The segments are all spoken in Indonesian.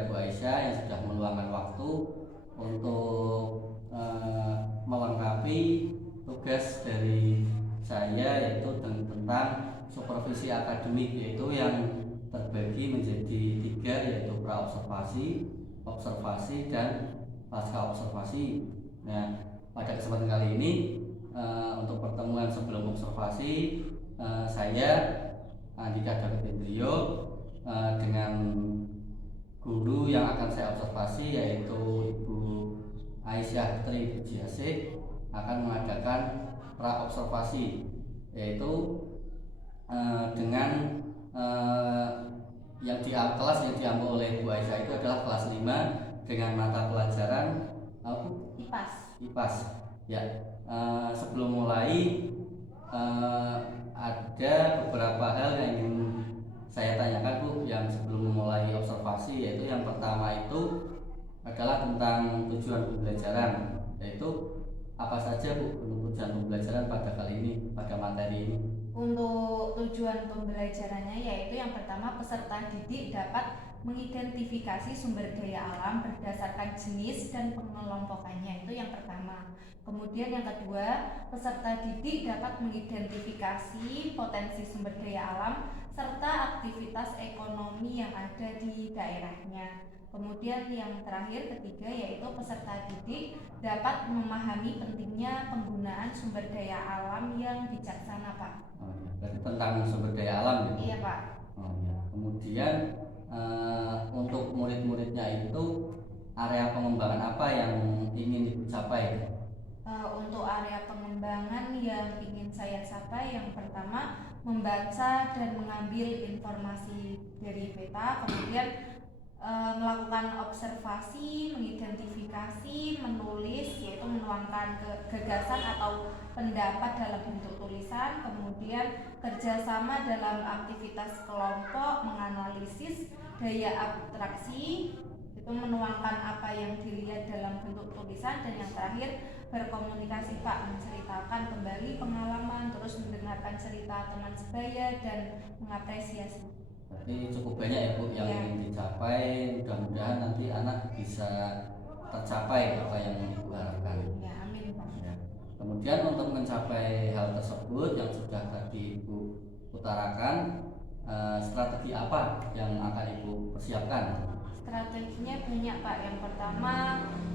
kepada Bu Aisyah yang sudah meluangkan waktu untuk melengkapi tugas dari saya, yaitu tentang supervisi akademik, yaitu yang terbagi menjadi 3, yaitu pra-observasi, observasi, dan pasca observasi. Nah, pada kesempatan kali ini untuk pertemuan sebelum observasi, saya Andika David Indrio dengan guru yang akan saya observasi, yaitu Ibu Aisyah Tri Pujiasih, akan mengadakan pra-observasi, yaitu dengan kelas yang diambil oleh Bu Aisyah itu adalah kelas 5 dengan mata pelajaran IPAS. IPAS. Ya, sebelum mulai ada beberapa hal yang ingin saya tanyakan Bu, yang sebelum mulai observasi, yaitu yang pertama itu adalah tentang tujuan pembelajaran, yaitu apa saja Bu untuk tujuan pembelajaran pada kali ini, pada materi ini. Untuk tujuan pembelajarannya yaitu yang pertama, peserta didik dapat mengidentifikasi sumber daya alam berdasarkan jenis dan pengelompokannya, itu yang pertama. Kemudian yang kedua, peserta didik dapat mengidentifikasi potensi sumber daya alam serta aktivitas ekonomi yang ada di daerahnya. Kemudian yang terakhir, ketiga, yaitu peserta didik dapat memahami pentingnya penggunaan sumber daya alam yang bijaksana, Pak. Oh, ya. Berarti tentang sumber daya alam gitu. Iya, Pak. Oh, ya. Kemudian untuk murid-muridnya itu area pengembangan apa yang ingin dicapai? Untuk area pengembangan yang ingin saya capai, yang pertama membaca dan mengambil informasi dari peta, kemudian melakukan observasi, mengidentifikasi, menulis, yaitu menuangkan gagasan atau pendapat dalam bentuk tulisan, kemudian kerjasama dalam aktivitas kelompok, menganalisis daya abstraksi, itu menuangkan apa yang dilihat dalam bentuk tulisan, dan yang terakhir berkomunikasi, Pak, menceritakan kembali pengalaman, terus mendengarkan cerita teman sebaya dan mengapresiasi. Berarti cukup banyak ya Bu yang ingin dicapai. Mudah-mudahan nanti anak bisa tercapai apa yang Ibu harapkan. Ya, amin, Pak. Ya. Kemudian untuk mencapai hal tersebut yang sudah tadi Ibu utarakan, strategi apa yang akan Ibu persiapkan? Strateginya banyak, Pak. Yang pertama,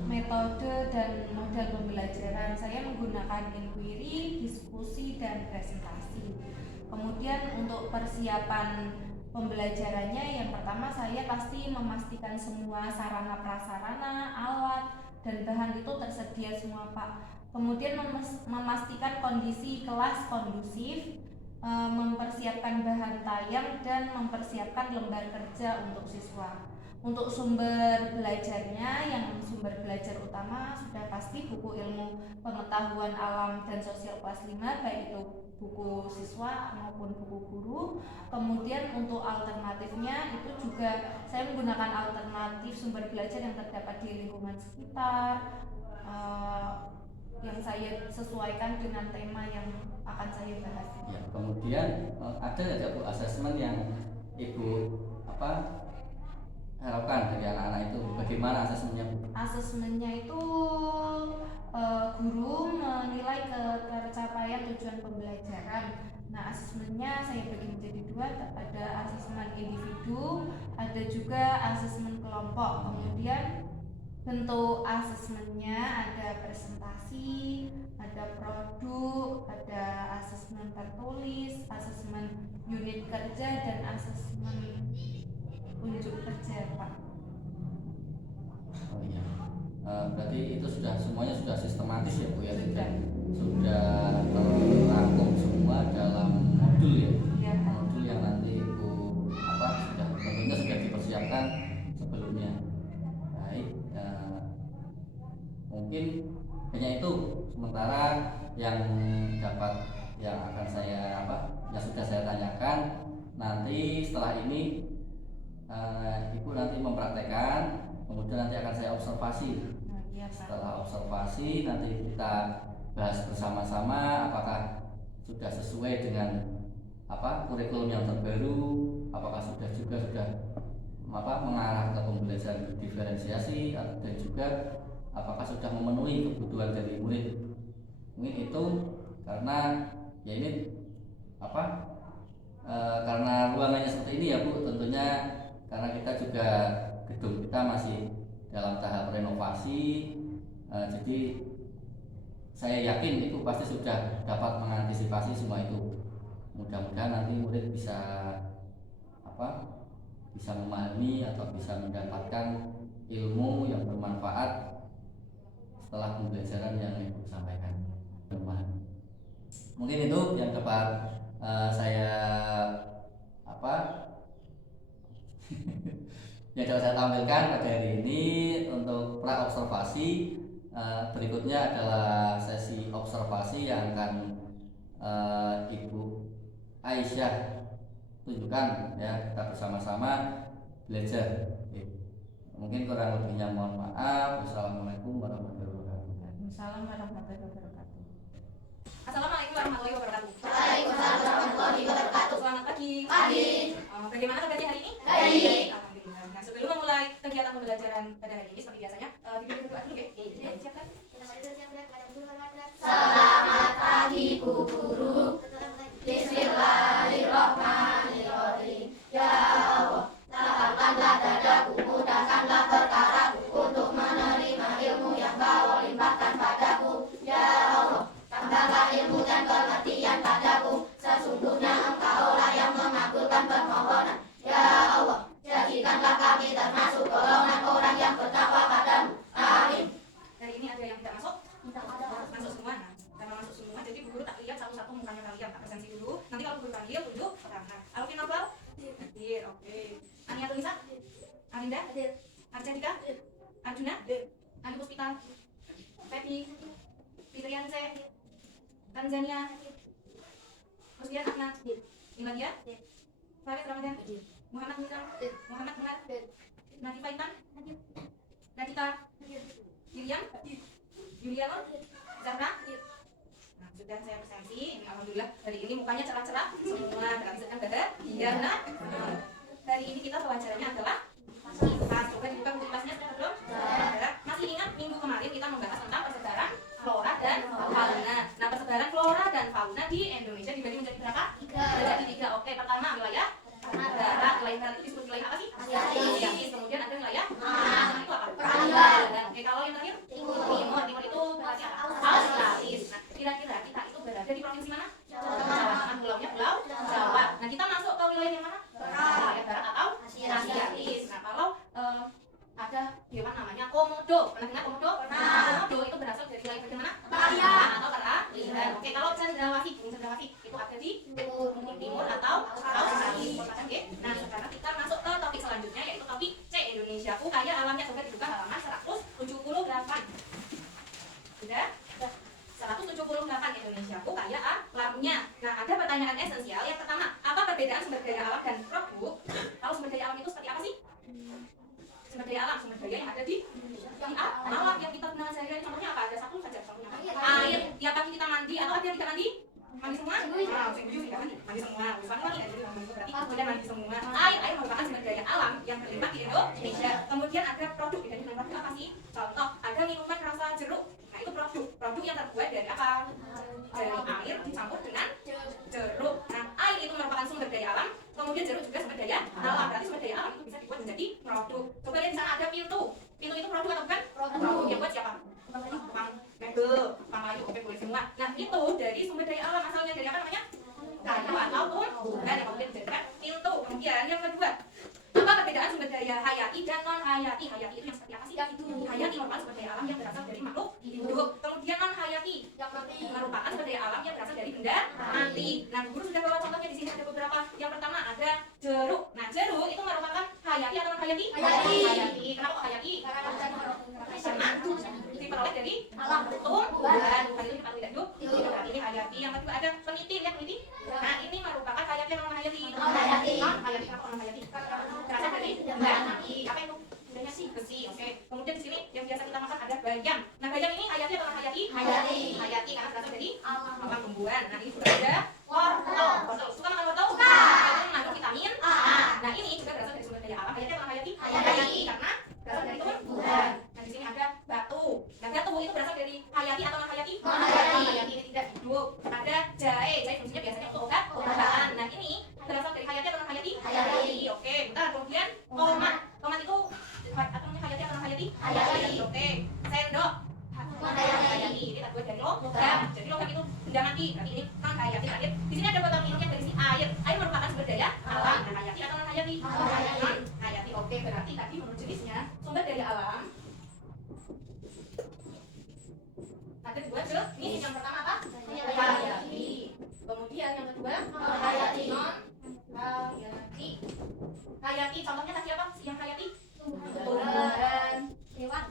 metode dan model pembelajaran. Saya menggunakan inquiry, diskusi, dan presentasi. Kemudian untuk persiapan pembelajarannya, yang pertama saya pasti memastikan semua sarana prasarana, alat, dan bahan itu tersedia semua, Pak. Kemudian memastikan kondisi kelas kondusif, mempersiapkan bahan tayang, dan mempersiapkan lembar kerja untuk siswa. Untuk sumber belajarnya, yang sumber belajar utama sudah pasti buku ilmu pengetahuan alam dan sosial kelas 5, baik itu buku siswa maupun buku guru. Kemudian untuk alternatifnya itu juga saya menggunakan alternatif sumber belajar yang terdapat di lingkungan sekitar, yang saya sesuaikan dengan tema yang akan saya bahas. Ya, kemudian ada nggak Bu asesmen yang Ibu harapkan dari anak-anak itu? Bagaimana asesmennya Bu? Asesmennya itu guru menilai ketercapaian tujuan pembelajaran. Nah, asesmennya saya bagi menjadi 2, ada asesmen individu, ada juga asesmen kelompok. Kemudian bentuk asesmennya ada presentasi, ada produk, ada asesmen tertulis, asesmen unit kerja, dan asesmen unjuk kerja, Pak. Oh iya. Berarti itu semuanya sudah sistematis ya Bu ya? Sudah terangkum semua dalam modul ya? Ya, modul yang nanti Ibu tentunya sudah dipersiapkan sebelumnya. Baik, mungkin hanya itu sementara yang akan saya yang sudah saya tanyakan. Nanti setelah ini Ibu nanti mempraktekkan, kemudian nanti akan saya observasi. Setelah observasi nanti kita bahas bersama-sama apakah sudah sesuai dengan kurikulum yang terbaru, apakah sudah mengarah ke pembelajaran belajar diferensiasi dan juga apakah sudah memenuhi kebutuhan dari murid. Mungkin itu karena ya ini apa karena ruangannya seperti ini ya Bu, tentunya karena kita juga gedung kita masih dalam tahap renovasi, jadi saya yakin itu pasti sudah dapat mengantisipasi semua itu. Mudah-mudahan nanti murid bisa bisa memahami atau bisa mendapatkan ilmu yang bermanfaat setelah pembelajaran yang Ibu sampaikan. Mungkin itu yang dapat saya yang dapat saya tampilkan pada hari ini untuk pra observasi. Berikutnya adalah sesi observasi yang akan Ibu Aisyah tunjukkan ya, kita bersama-sama belajar. Mungkin kurang lebihnya mohon maaf. Wassalamualaikum warahmatullahi wabarakatuh. Waalaikumsalam warahmatullahi wabarakatuh. Assalamualaikum warahmatullahi wabarakatuh. Waalaikumsalam warahmatullahi wabarakatuh. Selamat pagi. Pagi. Bagaimana kabarnya hari ini? Baik. Alhamdulillah. Nah, sebelum memulai kegiatan pembelajaran pada hari ini seperti biasanya, kita berdoa dulu ya. Siapkan. Selamat pagi Bu Guru. Bismillahirrahmanirrahim. Ya Allah, lapangkanlah dadaku, mudahkanlah perkaraku untuk menerima ilmu yang Kau limpahkan padaku. Ya Allah, tambahlah ilmu dan pengertian padaku. Sesungguhnya Engkaulah yang mengabulkan permohonan. Ya Allah, jadikanlah kami termasuk golongan orang yang bertakwa padamu. Amin. Hari ini ada yang tidak masuk? Masuk semua. Nah, karena masuk semua, jadi Bu Guru tak lihat satu-satu mukanya kalian, tak presensi dulu. Nanti kalau Bu Guru panggil, duduk. Nah, Alvin Novel? Hadir, oke. Ania Tulisa? Arinda? Arjadika? Arjuna? Andi Puspita? Pepi? Fitrianse? Tanzania? Muslian Ahmad? Miladia? Farid Ramadan? Muhammad Nizam? Muhammad Benar? Nadifa Intan? Nadita? Miriam? Juliano? Zahra? Nah, sudah saya presensi. Ini alhamdulillah hari ini mukanya cerah-cerah semua, terlihat bahagia. Nah, hari ini kita pelajarannya adalah IPAS. Coba dibuka buku IPAS-nya sudah belum? Sudah. Masih ingat minggu kemarin kita membahas tentang persebaran flora dan fauna. Nah, persebaran flora dan fauna di Indonesia dibagi menjadi berapa? Menjadi 3. Oke, pertama wilayah darat. Wilayah darat itu disebut wilayah apa sih? Asiatis. Kemudian ada wilayah itu apa? Perairan. Oke, kalau yang terakhir timur itu berarti apa? Australis. Nah, kira-kira kita itu berada di provinsi mana? Jawa Tengah. Pulaunya Pulau Jawa. Nah, kita masuk ke wilayah yang mana? Wilayah darat atau Asiatis. Nah, kalau ada hewan namanya komodo. Pernah dengar komodo? Komodo itu berasal dari wilayah bagian mana? Perairan atau perairan. Oke, kalau cendrawasih itu ada di timur atau Australis. Oke. Nah, sekarang kita masuk ke topik selanjutnya, yaitu topik C, Indonesiaku kaya alamnya. Coba dibuka halaman 178. Sudah? 178 Indonesiaku kaya alamnya. Nah, ada pertanyaan esensial. Yang pertama, apa perbedaan sumber daya alam dan produk? Kalau sumber daya alam itu seperti apa sih? Sumber daya alam, sumber daya yang ada di alam yang kita kenal sehari-hari. Contohnya apa? Ada satu saja contohnya. Air. Tiap pagi kita mandi atau ada yang tidak mandi? Mandi semua? Tidak mandi semua. Berarti tidak mandi semua. Air merupakan sumber daya alam yang terlibat di Indonesia. Kemudian ada produk. Jadi produk apa sih? Contoh, ada minuman rasa jeruk. Nah, itu produk yang terbuat dari apa? Dari air dicampur dengan jeruk. Nah, air itu merupakan sumber daya alam. Kemudian jeruk juga sumber daya alam. Berarti sumber daya alam itu bisa dibuat menjadi produk. Coba lihat di sana ada pintu. Pintu itu produk atau bukan? Produk. Yang buat siapa? Tukang mebel, tukang kayu, oke boleh semua. Nah, itu dari sumber daya alam, asalnya dari apa namanya? Kayu atau tumbuhan yang kemudian dijadikan pintu. Kemudian yang kedua, apa perbedaan sumber daya hayati dan non hayati? Hayati itu yang seperti apa sih? Hayati merupakan sumber daya alam yang berasal dari makhluk hidup. Kemudian non hayati merupakan sumber daya alam yang berasal dari benda mati. Nah, guru sudah bawa contohnya di sini ada beberapa. Yang pertama ada jeruk. Nah, jeruk itu merupakan hayati atau non hayati? Hayati. Kenapa kok hayati? Karena diperoleh dari tumbuhan. Bukan itu kita tidak hidup. Ini hayati. Yang kedua ada peniti, lihat peniti. Nah, ini merupakan hayati atau non hayati? Non hayati. Kenapa non hayati? Berasal dari benda mati. Apa itu? Bendanya sih besi. Oke. Kemudian di sini yang biasa kita makan ada bayam. Nah, bayam ini hayati atau non hayati? Hayati karena berasal dari alam tumbuhan. Nah, ini juga ada wortel. Suka makan wortel? Suka. Itu mengandung vitamin A. Nah, ini juga berasal dari sumber daya alam. Hayati atau non hayati? Hayati. Karena Hayati. Oke. Sendok. Hayati. Ini terbuat dari logam. Jadi logam itu benda mati. Berarti ini non hayati terakhir. Di sini ada botol minum yang berisi air. Air merupakan sumber daya alam. Nah, hayati atau non hayati? Non hayati. Oke, berarti tadi menurut jenisnya sumber daya alam. Ada dua jenis. Yang pertama apa? Hayati. Kemudian yang kedua non hayati. Hayati. Contohnya tadi apa? Yang hayati? Tumbuhan. Hewan.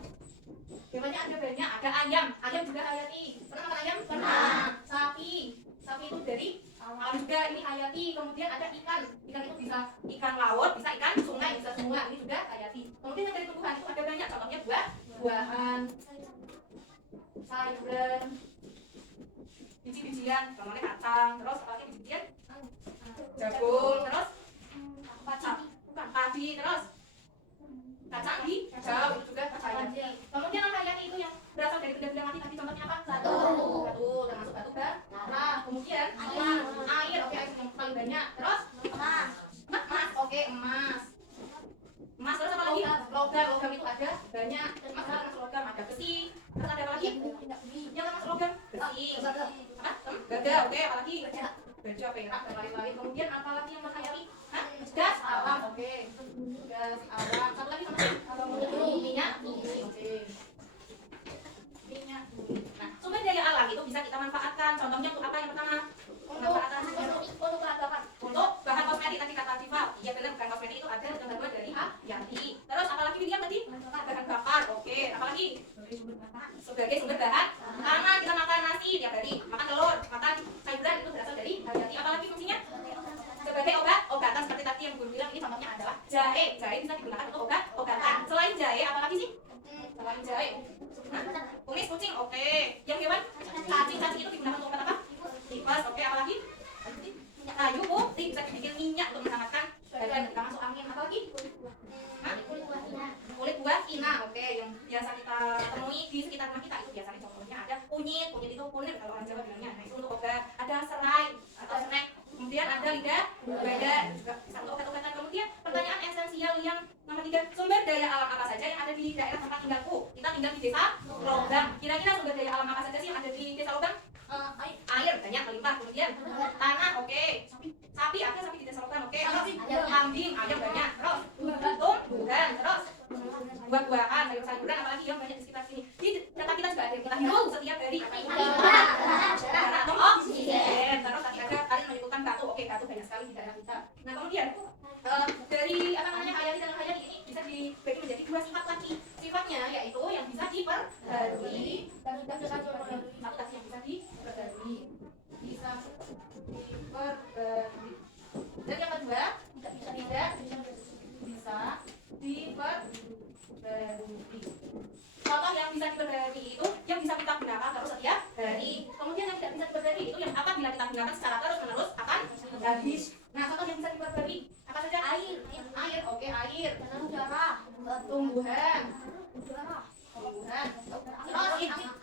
Hewannya ada banyak. Ada ayam. Ayam juga hayati. Pernah makan ayam? Pernah. Sapi. Sapi itu dari alam juga. Ini hayati. Kemudian ada ikan. Ikan itu bisa ikan laut, bisa ikan sungai, bisa semua. Ini juga hayati. Kemudian yang dari tumbuhan itu ada banyak. Contohnya buah-buahan, sayuran, biji-bijian. Contohnya kacang. Terus apa lagi biji-bijian? Jagung. Terus bukan padi. Terus kacang hijau itu juga hayati. Kemudian non hayati itu yang berasal dari benda-benda mati tadi contohnya apa? Batu, termasuk batu bara. Kemudian air, oke, air yang paling banyak. Terus emas, oke, emas. Emas terus apa lagi? Logam itu ada banyak. Emas termasuk logam, ada besi. Terus ada apa lagi? Yang termasuk logam, besi. Apa? Gada, oke, apa lagi? Baja, perak dan lain-lain. Kemudian apa lagi yang non hayati? Gas alam, oke. Gas alam. Satu lagi sama minyak bumi, oke. Minyak bumi. Nah, sumber daya alam itu bisa kita manfaatkan. Contohnya untuk apa yang pertama? Manfaatan untuk bahan kosmetik tadi kata Tifa. Iya benar, bahan kosmetik itu ada yang terbuat dari hayati. Terus apalagi William tadi? Bahan bakar, oke. Apalagi? Sebagai sumber bahan pangan, kita makan nasi tiap hari, makan telur, makan sayuran itu berasal dari hayati. Apalagi fungsinya? Sebagai obatan seperti tadi yang Guru bilang, ini contohnya adalah jahe. Jahe bisa digunakan untuk obatan. Selain jahe, apa lagi sih? Selain jahe, kumis kucing, oke. Yang hewan, cacing itu digunakan untuk obat apa? Tipes, oke. Apa lagi? Kayu putih bisa dibikin minyak untuk menghangatkan badan ketika masuk angin. Apa lagi? Kulit buah ina, oke. Yang biasa kita temui di sekitar rumah kita itu biasanya contohnya ada kunyit itu kunyit kalau orang Jawa bilangnya. Nah, itu untuk obat. Ada serai atau snack. Kemudian ada lidah buaya juga bisa untuk obat-obatan. Kemudian pertanyaan esensial yang nomor 3, sumber daya alam apa saja yang ada di daerah tempat tinggalku? Kita tinggal di desa Logam. Kira-kira sumber daya alam apa saja sih yang ada di desa Logam? Air banyak melimpah. Kemudian tanah, oke. Sapi ada sapi di desa Logam, oke. Terus kambing, ayam banyak. Terus tumbuhan, terus buah-buahan, sayur-sayuran, apalagi yang banyak di sekitar sini. Di data kita juga ada yang kita hirup setiap hari. Karena atau oksigen. Terus tadi ada kalian menyebutkan batu, oke, batu banyak sekali di daerah kita. Nah kemudian dari apa namanya hayati dan hayati ini bisa dibagi menjadi 2 sifat lagi. Sifatnya yaitu yang bisa diperbarui dan yang bisa diperbarui. Dan yang kedua tidak bisa diperbarui. Contoh yang bisa diperbarui itu yang bisa kita gunakan terus setiap hari. Kemudian yang tidak bisa diperbarui itu yang apabila kita gunakan secara terus-menerus akan habis. Nah, contoh yang bisa diperbarui apa saja? Air, oke, air. Udara, tumbuhan. Terus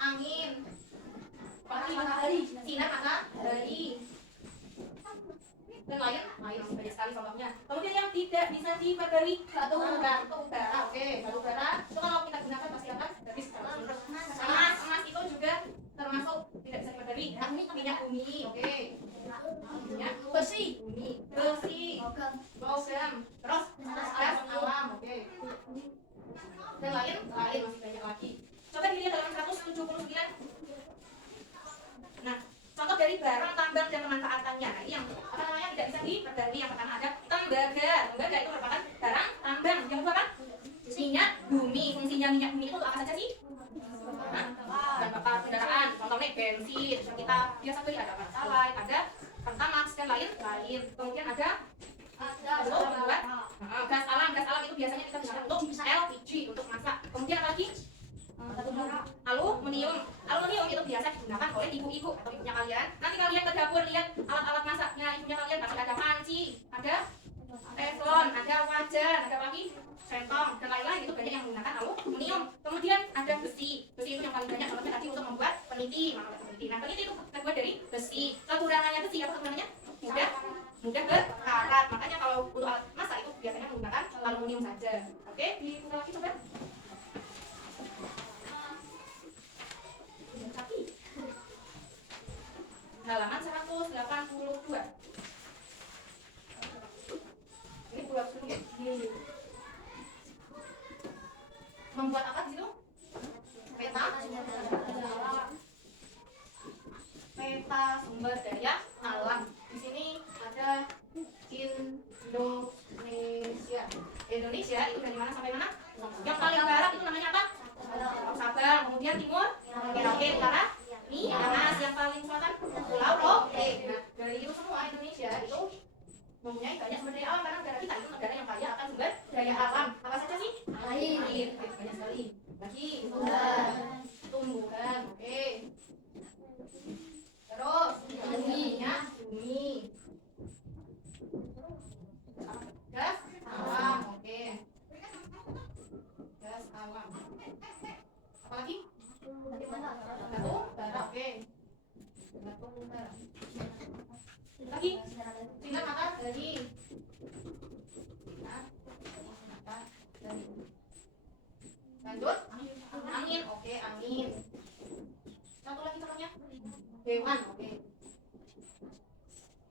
angin. Matahari, sinar matahari. Dan lain masih banyak sekali contohnya. Kemudian yang tidak bisa diperbarui batu bara, oke. Batu bara itu kalau kita gunakan pasti akan habis. Emas itu juga termasuk tidak bisa diperbarui. Minyak bumi, oke. Minyak besi, logam. Terus gas alam, oke. Dan lain masih banyak lagi. Coba dilihat halaman 179. Nah, contoh dari barang tambang dan pemanfaatannya. Nah, ini yang apa namanya tidak bisa diperbarui. Yang pertama ada tembaga. Tembaga itu merupakan barang tambang. Yang kedua apa? Minyak bumi. Fungsinya minyak bumi itu untuk apa saja sih? Bahan bakar kendaraan. Contohnya bensin. Kita biasa beli ada pertalite, ada pertamax dan lain-lain. Kemudian ada untuk membuat gas alam. Gas alam itu biasanya kita gunakan untuk LPG untuk masak. Kemudian apa lagi? Aluminium itu biasa digunakan oleh ibu-ibu atau ibunya kalian. Nanti kalian ke dapur lihat alat-alat masaknya ibunya kalian, pasti ada panci, ada teflon, ada wajan, ada apa lagi? Sentong dan lain-lain. Itu banyak yang menggunakan aluminium. Kemudian ada besi. Besi itu yang paling banyak contohnya tadi untuk membuat peniti. Nah, peniti itu terbuat dari besi. Kekurangannya besi apa kekurangannya? Mudah berkarat. Makanya kalau untuk alat masak itu biasanya menggunakan aluminium saja. Oke, dibuka lagi coba. membuat apa di situ? Peta sumber daya alam. Di sini ada Indonesia. Indonesia itu dari mana sampai mana? Yang paling barat itu namanya apa? Sabang. Kemudian timur Merauke, utara Miangas, yang paling selatan Pulau Rote. Nah, dari itu semua Indonesia itu mempunyai banyak sumber daya alam karena negara kita itu negara yang kaya akan sumber daya alam. Apa saja sih? Air. Banyak sekali. Lagi tumbuhan. Oke. Terus bumi. Gas alam. Oke. Gas alam. Apa lagi? Batu bara. Oke. Batu bara. Lagi sinar matahari. Matahari. Lanjut angin. Oke, angin. Satu lagi contohnya hewan. Oke.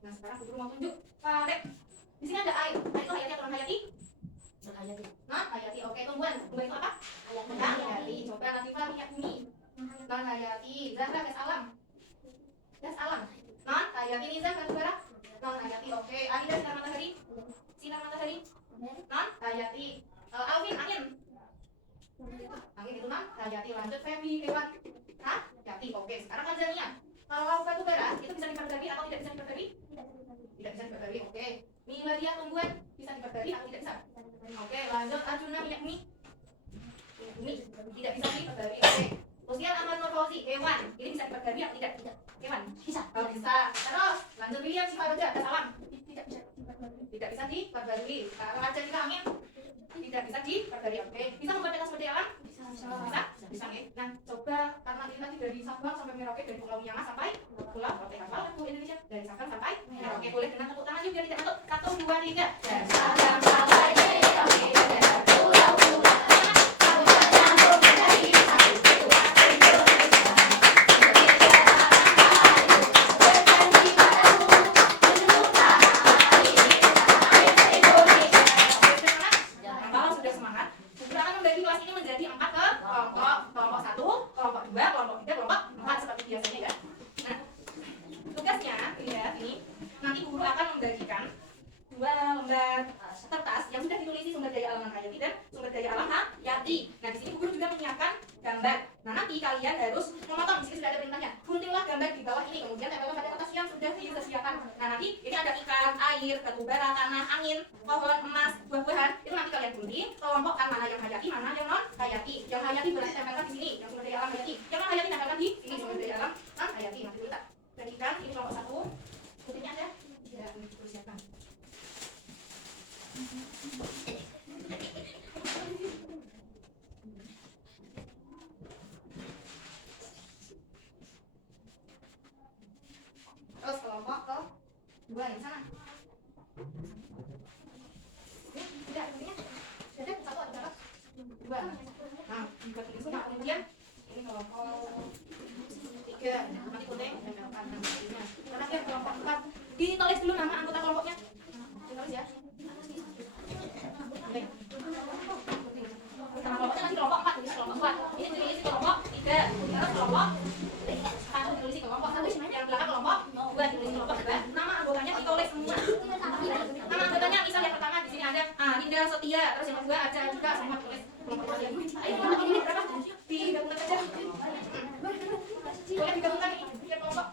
Nah sekarang guru mau tunjuk Farek. Di sini ada air. Air itu hayati atau non hayati? Non hayati. Oke, tumbuhan. Tumbuhan itu apa? Hayati. Coba Latifah lihat bumi. Non hayati. Zahra gas alam. Gas alam. Non hayati. Nizam batu bara. Non hayati. Oke. Alida sinar matahari. Sinar matahari. Non hayati. Alvin angin. Angin itu non hayati. Lanjut Feby hewan. Hayati. Oke. Sekarang Azania. Kalau batu bara itu bisa diperdagri atau tidak bisa diperdagri? Tidak bisa diperdagri. Oke. Miladia tumbuhan bisa diperdagri atau tidak bisa? Oke. Lanjut Arjuna minyak bumi. Minyak bumi tidak bisa diperdagri. Oke. Kemudian Amanur Fauzi hewan ini bisa diperdagri atau tidak? Hewan bisa. Oh, bisa. Terus lanjut William Siparoja gas alam. Tidak bisa diperdagri. Kalau aja kita angin tidak bisa diperdagri. Oke. Bisa membuat peta sumber daya alam? Bisa? Bisa ya. Nah, coba karena ini nanti dari Sabang sampai Merauke, dari Pulau Miangas sampai Pulau Rote. Hafal kan Bu Indonesia? Dari Sabang sampai Merauke. Boleh dengan tepuk tangan juga biar tidak ngantuk. 1, 2, 3. Dari Sabang sampai Merauke. Pulau-pulau. Kertas yang sudah ditulisi sumber daya alam hayati dan sumber daya alam hayati. Nah, di sini guru juga menyiapkan gambar. Nah, nanti kalian harus memotong. Di sini sudah ada perintahnya. Guntinglah gambar di bawah ini, kemudian tempelkan pada kertas yang sudah disediakan. Nah, nanti ini ada ikan, air, batu bara, tanah, angin, pohon, emas, buah-buahan. Itu nanti kalian gunting, kelompokkan mana yang hayati, mana yang non hayati. Yang hayati berarti tempelkan di sini, yang sumber daya alam hayati. Yang non hayati tempelkan di sini, sumber daya alam non hayati. Nanti kita jadikan ini kelompok 1. Guntingnya ada? Ya, siapkan. Terus kelompok ke 2 yang sana. Tidak, ini sudah 1 ada berapa? 2. Nah, buat ini semua. Kemudian ini kelompok 3. Nanti kuning dan kelompok 6. Terakhir kelompok 4. Ditulis dulu nama anggota kelompoknya. Ditulis ya. Nama kelompoknya nanti kelompok 4, tulis kelompok 4. Ini tulis kelompok 3. Terus kelompok 1 tulis kelompok 1. Yang belakang kelompok 2 tulis kelompok 2. Nama anggotanya ditulis semua. Nama anggotanya misal yang pertama di sini ada Linda Setia, terus yang kedua Aca juga semua tulis kelompok kalian. Ayo kelompok ini berapa? Digabungkan saja. Boleh digabungkan ini tiap kelompok.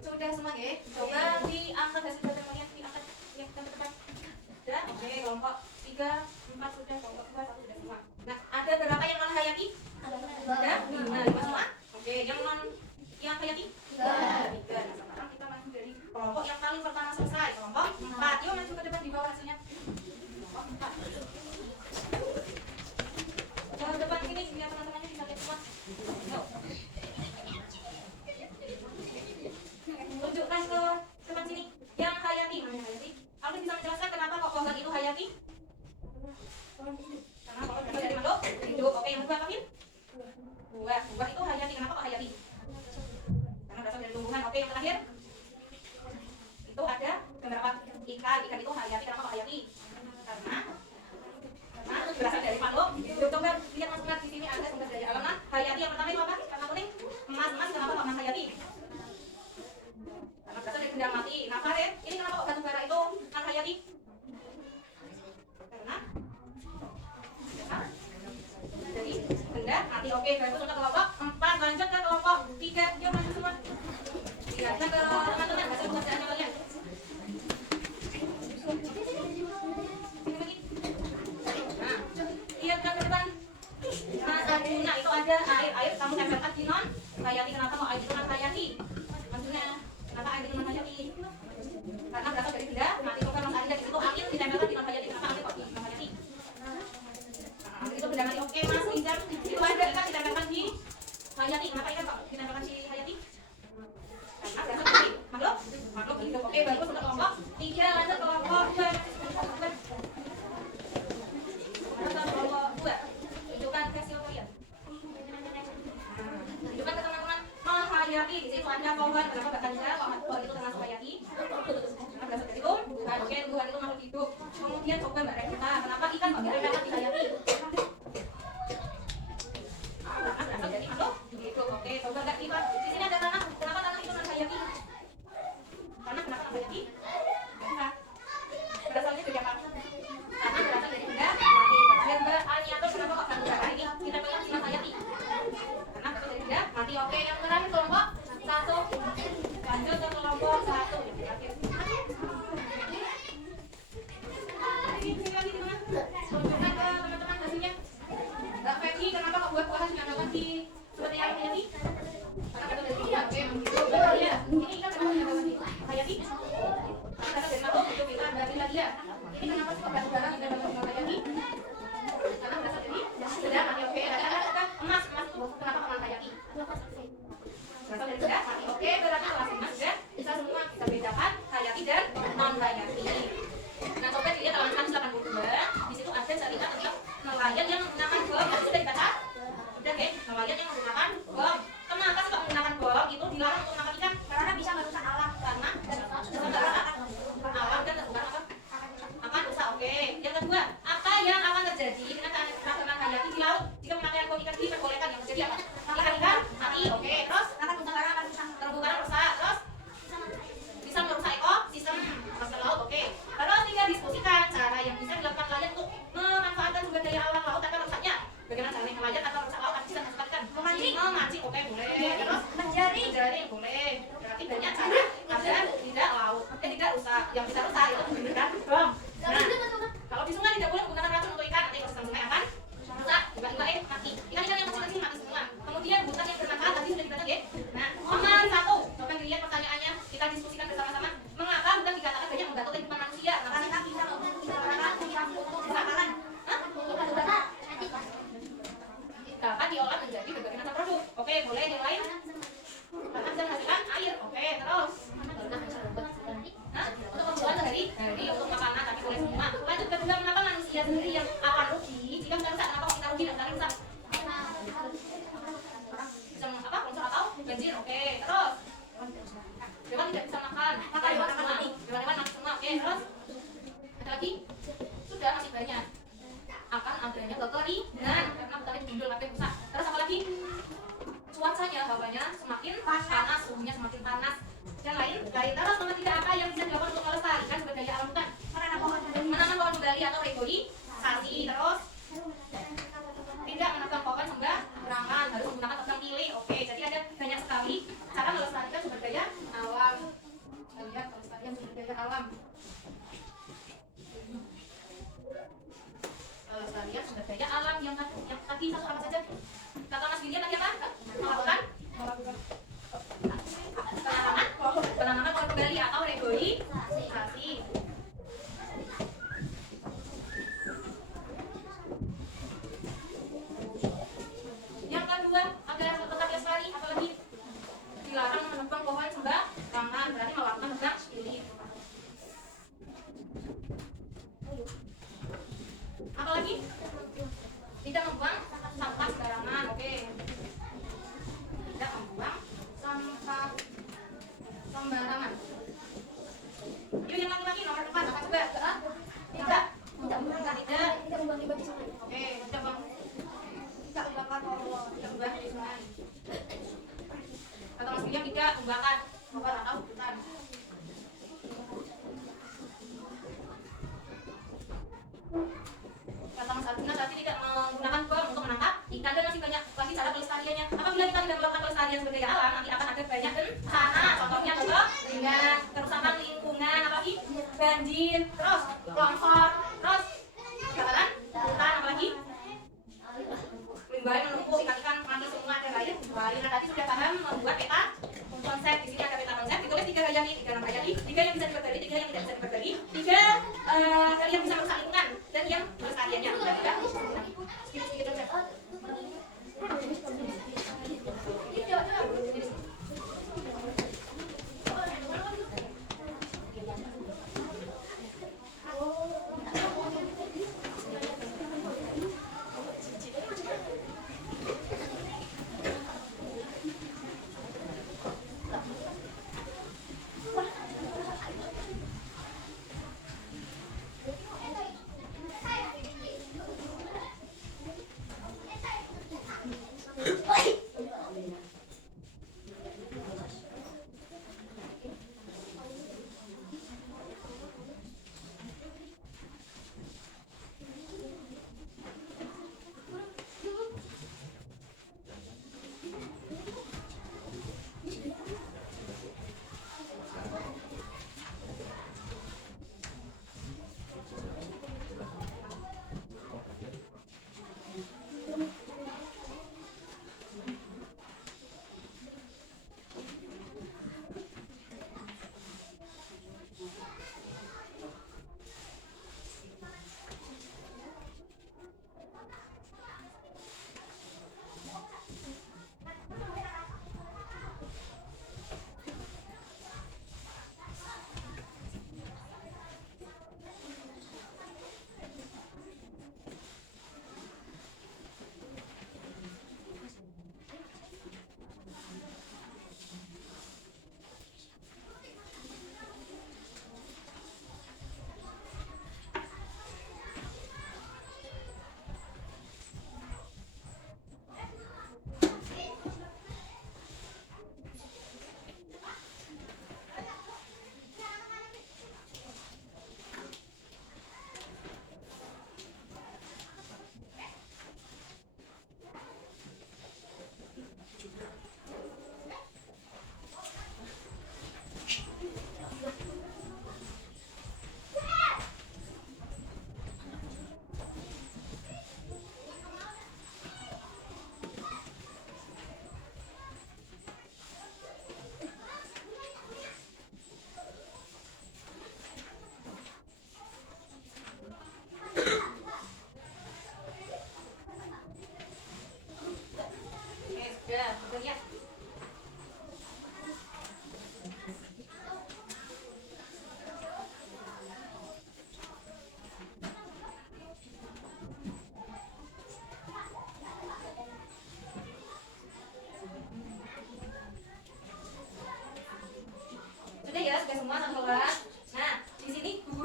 Sudah semua ya? Coba diangkat hasil pertemuannya, diangkat yang ke depan. Sudah? Oke, kelompok 3, 4 sudah, kelompok 2, 1 sudah semua. Nah, ada berapa yang non hayati? Ada? 5 semua? Oke, yang hayati? 3. Nah, sekarang kita maju dari kelompok yang paling pertama selesai, kelompok 4. Yuk maju ke depan di bawah hasilnya. Kelompok 4. Ke depan sini biar teman-temannya bisa lihat semua. Yuk. Tunjukkan ke depan sini yang hayati. Mana yang hayati? Aku bisa menjelaskan kenapa kok pohon itu hayati? Karena pohon berasal dari makhluk hidup. Oke, yang kedua apa, Min? Buah itu hayati. Kenapa kok hayati? Karena berasal dari tumbuhan. Oke, yang terakhir itu ada gambar apa? Ikan itu hayati. Kenapa kok hayati? Karena berasal dari makhluk hidup. Coba lihat mas di sini ada sumber daya alam. Nah, hayati yang pertama itu apa? Warna kuning. Emas. Kenapa kok emas hayati? Karena berasal dari benda mati. Nah, Farid, ini kenapa kok batu bara itu non hayati? Karena dari benda mati. Oke, itu sudah kelompok 4. Lanjut ke kelompok 3. Yuk maju semua. Lihatkan ke teman-teman hasil pekerjaannya kalian. Nah, lihatkan ke depan. Mas Arjuna itu ada air. Kamu tempelkan di non hayati. Kenapa kok air itu non hayati? Maksudnya kenapa air itu non hayati? Karena berasal dari benda tumbuhan. Oke, tumbuhan itu makhluk hidup. Kemudian coba Mbak Revita, kenapa ikan kok diremehkan dihayati? Karena berasal dari makhluk hidup. Oke, coba Mbak Revita, di sini ada tanah. Kenapa tanah itu non hayati? Karena kenapa non hayati? Nah, berasalnya dari apa? Karena berasal dari benda mati. Kemudian Mbak Aniato, kenapa kok batu bara ini kita bilang non hayati? Karena berasal dari benda mati. Oke, yang terakhir kelompok 1. Lanjut ke kelompok 1 yang terakhir. Sini lagi gimana? Tunjukkan ke teman-teman hasilnya. Mbak Feby, kenapa kok buah-buahan dinamakan di seperti yang hayati? Karena berasal dari benda. Oke, begitu. Iya. Ini ikan kenapa dinamakan di hayati? Karena berasal dari makhluk hidup kita dari lagi ya. Ini kenapa kok batu bara dinamakan di hayati? Karena berasal dari benda mati. Oke, ada emas itu kenapa kok hayati? Berasal dari benda mati. Oke, berarti kelas emas sudah bisa semua kita bedakan hayati dan non hayati. Nah, coba dilihat halaman 182. Di situ ada cerita tentang nelayan yang menggunakan bom. Sudah dibaca? Sudah, oke. Nelayan yang menggunakan bom. Kenapa sih kok menggunakan bom? Itu dilarang untuk menangkap ikan karena bisa merusak alam. Karena alam dan bukan apa? Akan rusak. Oke. Yang kedua, apa yang akan terjadi dengan tanaman hayati di laut jika pemakaian bom ikan diperbolehkan? Yang terjadi apa? Ikan mati. Oke. Terus terumbu karang rusak. Terus bisa merusak ekosistem laut. Oke. Terus tinggal diskusikan cara yang bisa dilakukan nelayan untuk memanfaatkan sumber daya alam laut tanpa rusaknya. Bagaimana cara nelayan tanpa merusak laut? Bisa memanfaatkan memancing. Oke, boleh. Terus menjaring. Boleh. Berarti banyak cara agar tidak rusak. Yang bisa rusak itu menggunakan bom. Nah, kalau di sungai tidak boleh menggunakan racun untuk ikan, nanti ekosistem sungai akan rusak. Tiba-tiba mati. Ikan-ikan yang kecil-kecil mati semua. Kemudian hutan yang bermanfaat tadi sudah dibaca ya. Nah, nomor 1. Coba dilihat pertanyaannya. Kita diskusikan bersama-sama. Mengapa hutan dikatakan banyak membantu kehidupan manusia? Karena kita bisa untuk kesabaran. Dapat diolah menjadi berbagai macam produk. Oke, boleh yang lain? Karena bisa menghasilkan air. Oke, terus. Untuk pembuatan dari untuk makanan tapi boleh semua. Lanjut kedua, mengapa manusia sendiri yang akan rugi jika merusak? Kenapa kita rugi dan kita rusak? Bisa apa? Longsor atau banjir. Oke, terus. Hewan tidak bisa makan. Hewan mati semua. Oke, terus. Ada lagi? Sudah, masih banyak. Akan adanya kekeringan karena hutannya gundul tapi rusak. Terus apa lagi? Cuacanya, hawanya semakin panas, suhunya semakin panas. Yang lain, terus nomor 3, apa yang bisa dilakukan untuk melestarikan sumber daya alam hutan? Menanam pohon kembali atau reboisasi. Terus tidak menebang pohon sembarangan, harus menggunakan tebang pilih. Oke, jadi ada banyak sekali cara melestarikan sumber daya alam. Kita lihat pelestarian sumber daya alam. Pelestarian sumber daya alam yang tadi satu apa saja? Kata Mas William tadi apa? Melakukan penanaman pohon kembali atau reboisasi. Yang kedua, agar tetap lestari, apalagi dilarang menebang pohon sembarangan, berarti melakukan tebang pilih. Apalagi tidak membuang sampah sembarangan. Oke. Tidak membuang sampah sembarangan. Yuk yang laki-laki nomor 4 apa coba? Tidak. Oke, tidak bang. Tidak membakar di sungai. Kata Mas William tidak membakar pohon atau hutan. Kata Mas Arjuna tadi tidak menggunakan bom untuk menangkap ikan dan masih banyak lagi cara pelestariannya. Apabila kita tidak melakukan pelestarian sumber daya alam, nanti akan ada banyak bencana. Contohnya dengan kerusakan lingkungan, apalagi banjir, terus longsor, terus kebakaran hutan, apalagi limbah menumpuk, ikan-ikan mati semua, ada lain. Nah, tadi sudah paham membuat peta konsep. Di sini ada peta konsep, ditulis 3 hayati, 3 non hayati, 3 yang bisa dibagi, 3 yang tidak bisa dibagi, 3 yang bisa merusak lingkungan dan yang pelestariannya. Sedikit konsep.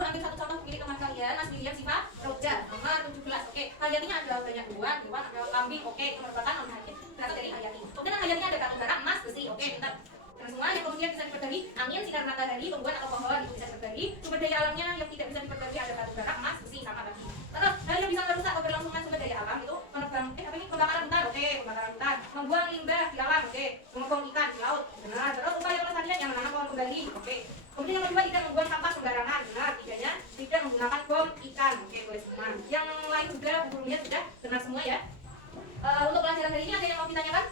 ambil satu contoh milik teman kalian, Mas William Siva Roja, nomor 17. Oke, Hayatinya ada banyak hewan, ada kambing. Oke, penerbangan berasal dari Hayati. Kemudian Hayatinya ada batu bara, emas, besi. Oke, pintar. Karena semua yang kemudian bisa diperdari, angin, sinar matahari, tumbuhan atau pohon itu bisa diperdari. Sumber daya alamnya yang tidak bisa diperdari ada batu bara, emas, besi, sama batu. Terus hal yang bisa merusak keberlangsungan sumber daya alam itu pembakaran hutan. Oke, pembakaran hutan, membuang limbah di alam. Oke, membuang ikan di laut. Benar. Terus upaya pelestarian yang menanam pohon kembali. Oke. Kemudian yang kedua, tidak membuang sampah sembarangan. Benar. Tiganya, tidak menggunakan bom ikan. Oke, boleh semua. Yang lain juga buku-bukunya sudah benar semua ya. Untuk pelajaran hari ini ada yang mau ditanyakan?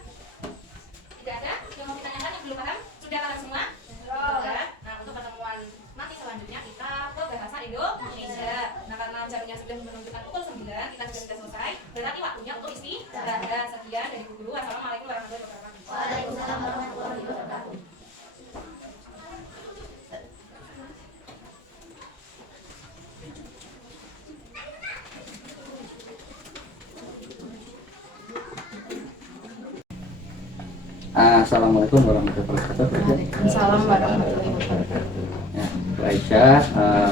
Tidak ada? Yang mau ditanyakan yang belum paham? Sudah paham semua? Sudah. Nah, untuk pertemuan nanti selanjutnya kita ke bahasa Indonesia. Nah, karena jamnya sudah menunjukkan pukul 9, kita sudah selesai. Berarti waktunya untuk istirahat. Sekian dari Bu Guru. Assalamualaikum warahmatullahi wabarakatuh. Waalaikumsalam warahmatullahi wabarakatuh. Assalamualaikum warahmatullahi wabarakatuh. Waalaikumsalam warahmatullahi wabarakatuh. Ya, Bu Aisyah,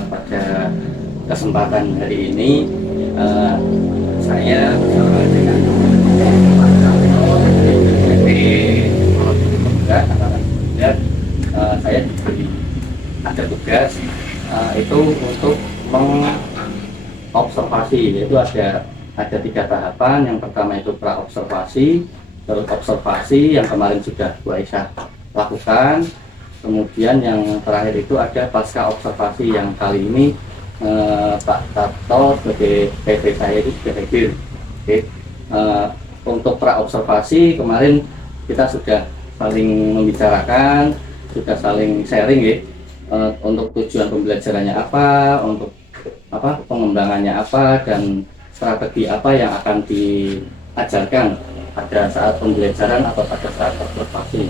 pada kesempatan hari ini saya dengan saya diberi ada tugas itu untuk mengobservasi, yaitu ada 3 tahapan. Yang pertama itu pra-observasi, terus observasi yang kemarin sudah Bu Aisyah lakukan, kemudian yang terakhir itu ada pasca observasi yang kali ini Pak Tarto sebagai PV saya itu sudah hadir. Oke. Untuk pra-observasi kemarin kita sudah saling membicarakan, sudah saling sharing ya, untuk tujuan pembelajarannya apa, untuk pengembangannya apa, dan strategi apa yang akan diajarkan pada saat pembelajaran atau pada saat observasi.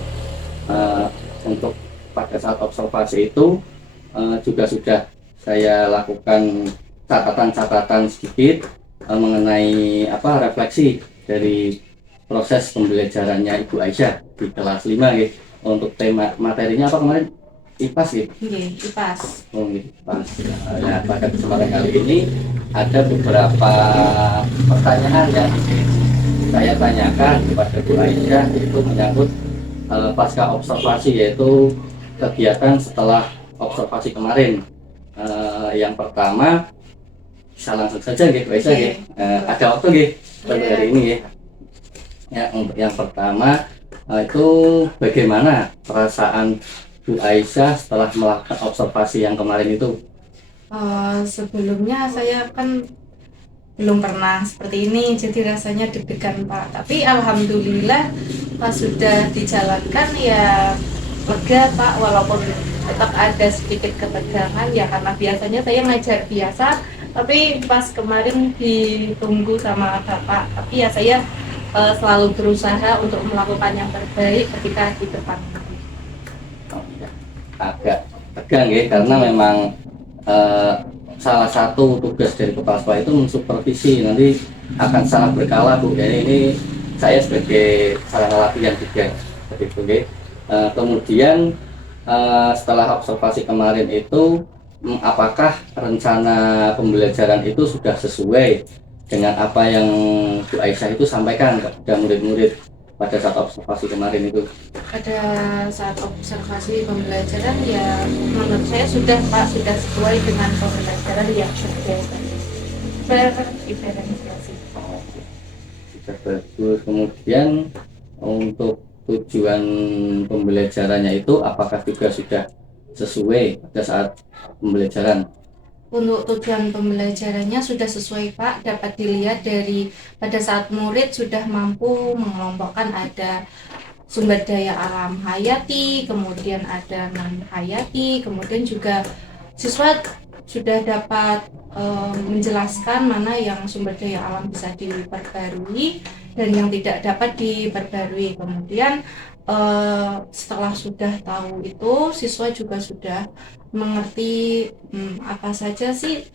Untuk pada saat observasi itu juga sudah saya lakukan catatan-catatan sedikit mengenai refleksi dari proses pembelajarannya Ibu Aisyah di kelas 5 ya. Untuk tema materinya apa kemarin? IPAS ya? Iya, IPAS. Oh, IPAS. Ya, pada kesempatan kali ini ada beberapa pertanyaan yang saya tanyakan kepada Bu Aisyah, yaitu menyangkut pasca observasi, yaitu kegiatan setelah observasi kemarin. Yang pertama, bisa langsung saja gitu Bu Aisyah ya. Ada waktu gitu pada hari ini ya. Ya, untuk yang pertama itu bagaimana perasaan Bu Aisyah setelah melakukan observasi yang kemarin itu? Sebelumnya saya kan belum pernah seperti ini, jadi rasanya deg-degan Pak. Tapi alhamdulillah pas sudah dijalankan ya lega Pak, walaupun tetap ada sedikit ketegangan ya, karena biasanya saya ngajar biasa, tapi pas kemarin ditunggu sama Bapak. Tapi ya saya selalu berusaha untuk melakukan yang terbaik ketika di depan. Oh, iya. Agak tegang ya, karena memang salah satu tugas dari kepala sekolah itu mensupervisi, nanti akan sangat berkala Bu. Jadi ini saya sebagai sarana latihan juga seperti itu. Kemudian setelah observasi kemarin itu, apakah rencana pembelajaran itu sudah sesuai dengan apa yang Bu Aisyah itu sampaikan kepada murid-murid pada saat observasi kemarin itu? Pada saat observasi pembelajaran ya menurut saya sudah Pak, sudah sesuai dengan pembelajaran yang sudah berimplementasi. Sudah bagus. Kemudian untuk tujuan pembelajarannya itu apakah juga sudah sesuai pada saat pembelajaran? Untuk tujuan pembelajarannya sudah sesuai Pak, dapat dilihat dari pada saat murid sudah mampu mengelompokkan ada sumber daya alam hayati, kemudian ada non hayati, kemudian juga siswa sudah dapat menjelaskan mana yang sumber daya alam bisa diperbarui dan yang tidak dapat diperbarui. Kemudian setelah sudah tahu itu, siswa juga sudah mengerti apa saja sih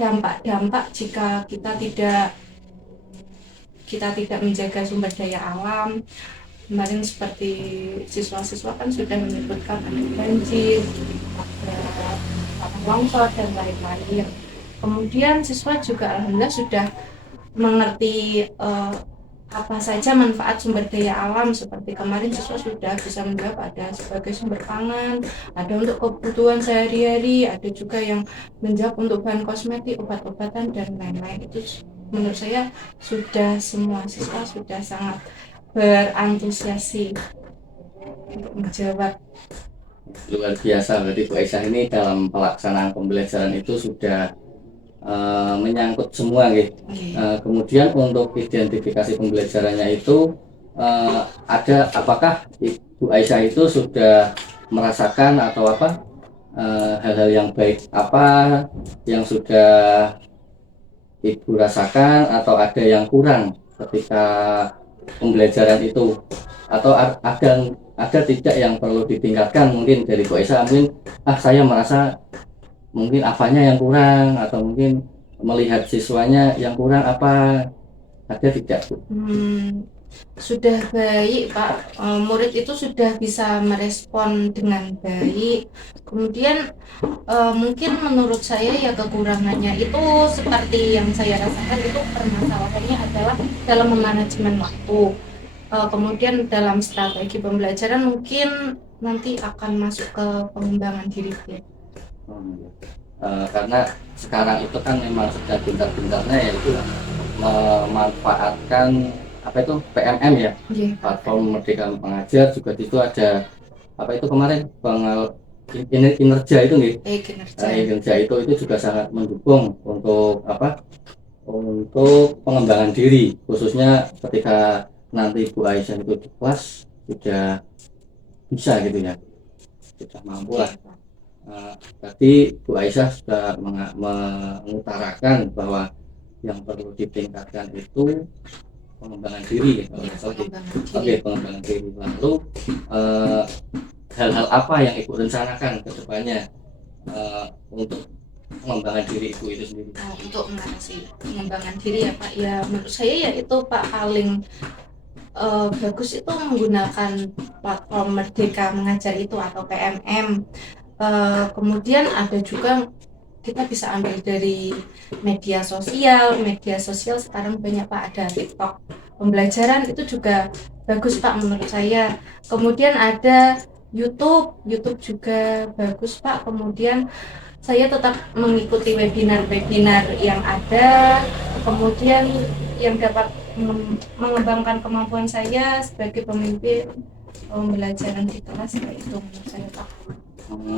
dampak-dampak jika kita tidak menjaga sumber daya alam. Kemarin seperti siswa-siswa kan sudah menyebutkan ada banjir, ada longsor dan lain-lain. Kemudian siswa juga alhamdulillah sudah mengerti apa saja manfaat sumber daya alam. Seperti kemarin siswa sudah bisa menjawab ada sebagai sumber pangan, ada untuk kebutuhan sehari-hari, ada juga yang menjawab untuk bahan kosmetik, obat-obatan dan lain-lain. Itu menurut saya sudah semua siswa sudah sangat berantusiasi untuk menjawab. Luar biasa, berarti Bu Aisyah ini dalam pelaksanaan pembelajaran itu sudah menyangkut semua gitu. Kemudian untuk identifikasi pembelajarannya itu ada, apakah Ibu Aisyah itu sudah merasakan atau apa hal-hal yang baik apa yang sudah Ibu rasakan, atau ada yang kurang ketika pembelajaran itu, atau ada tidak yang perlu ditingkatkan mungkin dari Bu Aisyah? Mungkin saya merasa mungkin apanya yang kurang, atau mungkin melihat siswanya yang kurang apa, ada tidak Bu? Sudah baik Pak, murid itu sudah bisa merespon dengan baik. Kemudian mungkin menurut saya ya kekurangannya itu seperti yang saya rasakan itu permasalahannya adalah dalam memanajemen waktu. Kemudian dalam strategi pembelajaran mungkin nanti akan masuk ke pengembangan diri. Karena sekarang itu kan memang sudah pintar-pintarnya yaitu memanfaatkan apa itu PMM ya, platform Merdeka Mengajar. Juga itu ada apa itu kemarin kinerja itu nih, kinerja itu juga sangat mendukung untuk apa, untuk pengembangan diri, khususnya ketika nanti Bu Aisyah itu di kelas sudah bisa gitu ya, sudah mampu lah. Tadi Bu Aisyah sudah mengutarakan bahwa yang perlu ditingkatkan itu pengembangan diri. Pengembangan diri. Lalu hal-hal apa yang Ibu rencanakan ke depannya untuk pengembangan diri Ibu itu sendiri? Untuk mengatasi pengembangan diri ya Pak, ya menurut saya ya itu Pak paling bagus itu menggunakan platform Merdeka Mengajar itu atau PMM. Kemudian ada juga kita bisa ambil dari media sosial sekarang banyak Pak, ada TikTok pembelajaran, itu juga bagus Pak menurut saya. Kemudian ada YouTube juga bagus Pak. Kemudian saya tetap mengikuti webinar yang ada, kemudian yang dapat mengembangkan kemampuan saya sebagai pemimpin pembelajaran di kelas, itu menurut saya Pak.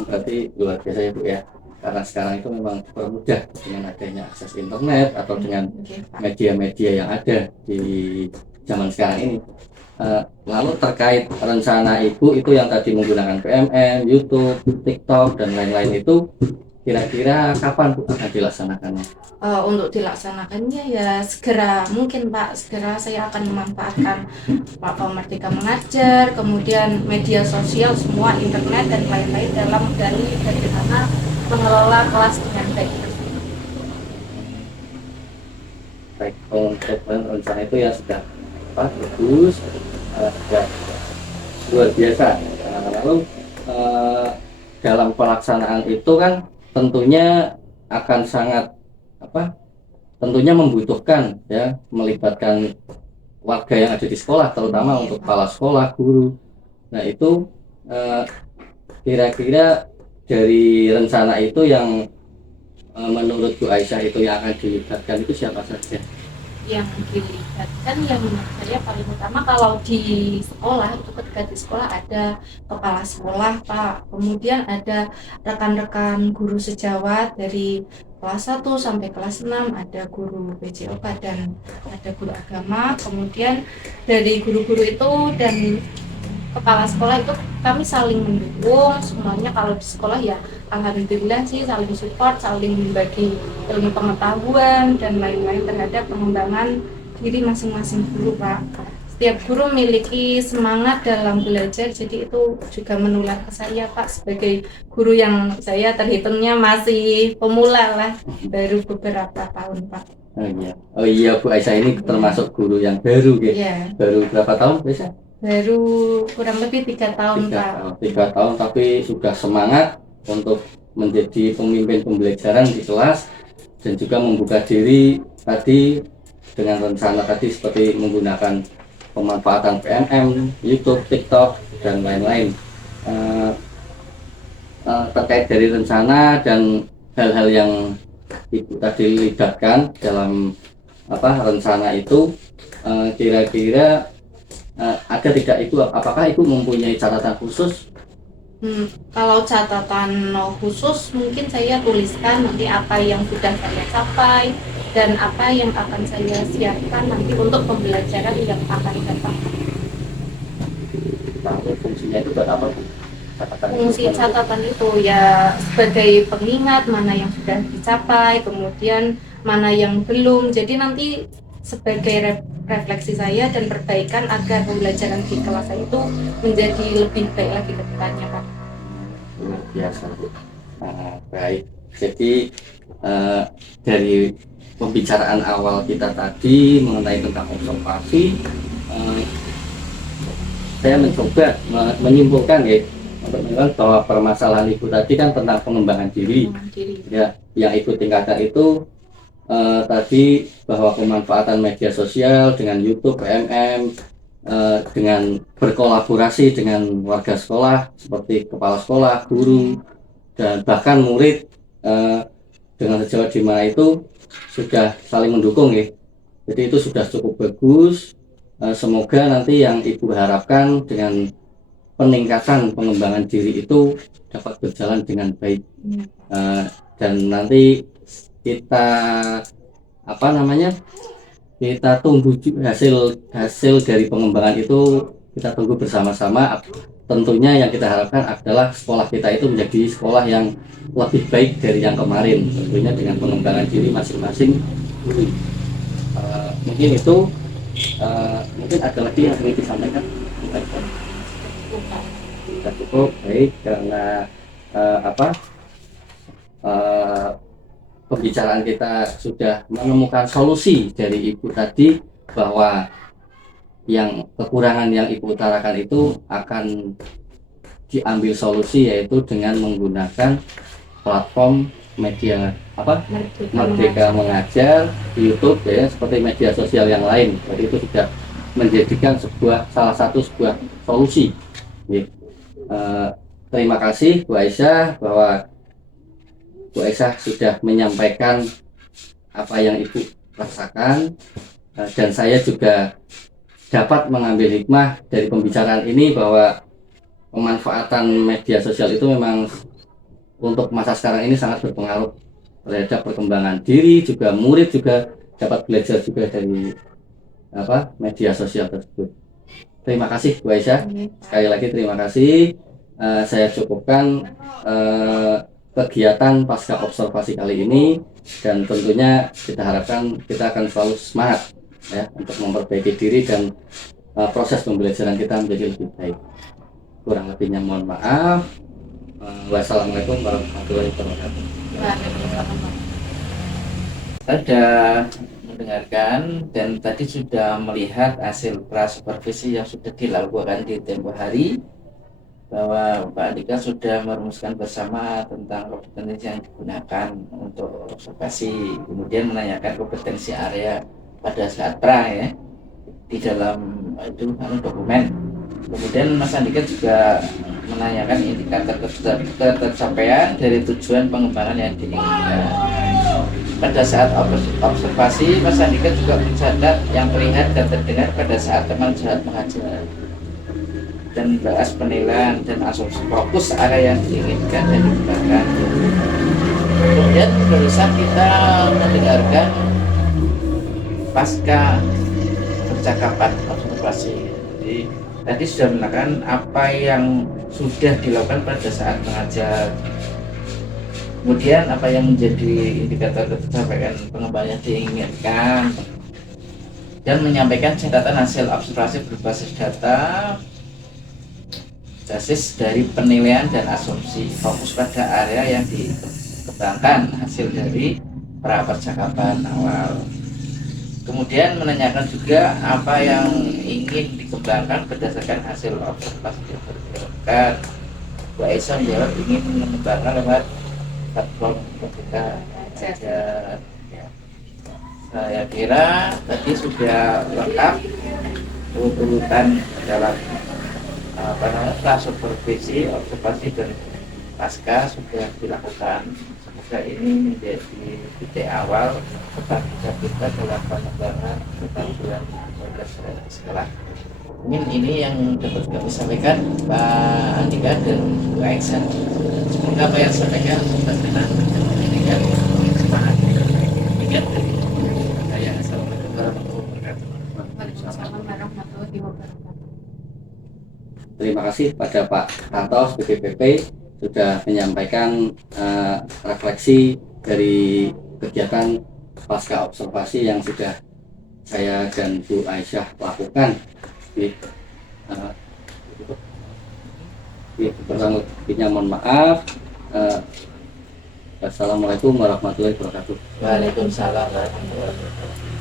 Berarti luar biasa ya Bu ya, karena sekarang itu memang dipermudah dengan adanya akses internet atau dengan media-media yang ada di zaman sekarang ini. Lalu terkait rencana Ibu itu yang tadi menggunakan PMM, YouTube, TikTok dan lain-lain itu kira-kira kapan Bu akan dilaksanakannya? Untuk dilaksanakannya ya segera mungkin Pak, segera saya akan memanfaatkan platform Merdeka Mengajar, kemudian media sosial semua, internet dan lain-lain dalam dari bagaimana mengelola kelas dengan baik. Baik, untuk rencana itu ya sudah bagus, sudah luar biasa. Lalu dalam pelaksanaan itu kan tentunya akan sangat tentunya membutuhkan ya, melibatkan warga yang ada di sekolah, terutama untuk kepala sekolah, guru. Nah itu kira-kira dari rencana itu yang menurut Bu Aisyah itu yang akan dilibatkan itu siapa saja? Yang dilibatkan yang menurut saya paling utama kalau di sekolah itu, ketika di sekolah ada kepala sekolah Pak, kemudian ada rekan-rekan guru sejawat dari kelas 1 sampai kelas 6, ada guru PJOK dan ada guru agama. Kemudian dari guru-guru itu dan kepala sekolah itu kami saling mendukung semuanya. Kalau di sekolah ya alhamdulillah sih saling support, saling membagi ilmu pengetahuan dan lain-lain terhadap pengembangan diri masing-masing guru Pak. Setiap guru memiliki semangat dalam belajar, jadi itu juga menular ke saya Pak, sebagai guru yang saya terhitungnya masih pemula lah, baru beberapa tahun Pak. Oh iya Bu Aisyah ini termasuk guru yang baru gitu. Baru berapa tahun Aisyah? Baru kurang lebih 3 tahun Pak. 3 tahun tapi sudah semangat untuk menjadi pemimpin pembelajaran di kelas dan juga membuka diri tadi dengan rencana tadi seperti menggunakan pemanfaatan PMM, YouTube, TikTok dan lain-lain. Terkait dari rencana dan hal-hal yang Ibu tadi libatkan dalam rencana itu, kira-kira ada tidak Ibu, apakah Ibu mempunyai catatan khusus? Kalau catatan khusus mungkin saya tuliskan nanti apa yang sudah saya capai dan apa yang akan saya siapkan nanti untuk pembelajaran yang akan datang. Lalu fungsinya itu buat apa, Bu? Fungsi catatan itu ya sebagai pengingat mana yang sudah dicapai, kemudian mana yang belum. Jadi nanti sebagai refleksi saya dan perbaikan agar pembelajaran di kelas saya itu menjadi lebih baik lagi ke depannya, Pak. Luar biasa, Bu. Baik. Jadi dari pembicaraan awal kita tadi mengenai tentang observasi, saya mencoba menyimpulkan bahwa permasalahan Ibu tadi kan tentang pengembangan diri. Ya, yang Ibu tingkatkan itu tadi bahwa pemanfaatan media sosial dengan YouTube, PMM, dengan berkolaborasi dengan warga sekolah seperti kepala sekolah, guru, dan bahkan murid dengan sejauh di mana itu sudah saling mendukung ya. Jadi itu sudah cukup bagus. Semoga nanti yang Ibu harapkan dengan peningkatan pengembangan diri itu dapat berjalan dengan baik. Dan nanti kita kita tunggu hasil dari pengembangan itu, kita tunggu bersama-sama. Tentunya yang kita harapkan adalah sekolah kita itu menjadi sekolah yang lebih baik dari yang kemarin, tentunya dengan pengembangan diri masing-masing. Mungkin itu mungkin ada lagi yang ingin disampaikan. Sudah cukup baik karena pembicaraan kita sudah menemukan solusi dari Ibu tadi, bahwa yang kekurangan yang Ibu utarakan itu akan diambil solusi, yaitu dengan menggunakan platform media Merdeka Mengajar di YouTube ya, seperti media sosial yang lain. Jadi itu sudah menjadikan salah satu solusi. Terima kasih Bu Aisyah, bahwa Bu Aisyah sudah menyampaikan apa yang Ibu rasakan, dan saya juga dapat mengambil hikmah dari pembicaraan ini bahwa pemanfaatan media sosial itu memang untuk masa sekarang ini sangat berpengaruh terhadap perkembangan diri. Juga murid juga dapat belajar juga dari media sosial tersebut. Terima kasih Bu Aisyah, sekali lagi terima kasih. Saya cukupkan kegiatan pasca observasi kali ini, dan tentunya kita harapkan kita akan selalu semangat ya untuk memperbaiki diri dan proses pembelajaran kita menjadi lebih baik. Kurang lebihnya mohon maaf. Wassalamualaikum warahmatullahi wabarakatuh. Sudah mendengarkan dan tadi sudah melihat hasil prasupervisi yang sudah dilakukan di tempo hari, bahwa Pak Andika sudah merumuskan bersama tentang kompetensi yang digunakan untuk observasi, kemudian menanyakan kompetensi area pada saat pra ya di dalam itu dokumen. Kemudian Mas Andika juga menanyakan indikator ketercapaian dari tujuan pengembangan yang diinginkan. Pada saat observasi, Mas Andika juga mencatat yang terlihat dan terdengar pada saat teman saat mengajar, dan bahas penilaian dan asumsi fokus area yang diinginkan dan digunakan. Kemudian barusan kita mendengarkan pasca percakapan observasi. Jadi tadi sudah menerangkan apa yang sudah dilakukan pada saat mengajar, kemudian apa yang menjadi indikator ketercapaian pengembangan yang diinginkan, dan menyampaikan catatan hasil observasi berbasis data basis dari penilaian dan asumsi, fokus pada area yang dikembangkan hasil dari pra percakapan awal. Kemudian menanyakan juga apa yang ingin dikembangkan berdasarkan hasil observasi yang dilakukan. Bu Aisyah menjawab ingin mengembangkan lewat platform ketika belajar. Ya. Saya kira tadi sudah lengkap urutan dalam supervisi, observasi dan pasca sudah dilakukan. Semoga ini menjadi titik awal kepada kita dalam pengembangan keterampilan sekolah. Mungkin ini yang dapat kami sampaikan Pak Andika dan Bu Aisyah. Semoga apa yang disampaikan benar-benar menjadikan semangat. Demikian dari saya. Assalamualaikum warahmatullahi wabarakatuh. Waalaikumsalam warahmatullahi wabarakatuh. Terima kasih pada Pak Tarto BPPP sudah menyampaikan refleksi dari kegiatan pasca observasi yang sudah saya dan Bu Aisyah lakukan di berikutnya. Mohon maaf. Wassalamualaikum warahmatullahi wabarakatuh. Waalaikumsalam warahmatullahi wabarakatuh.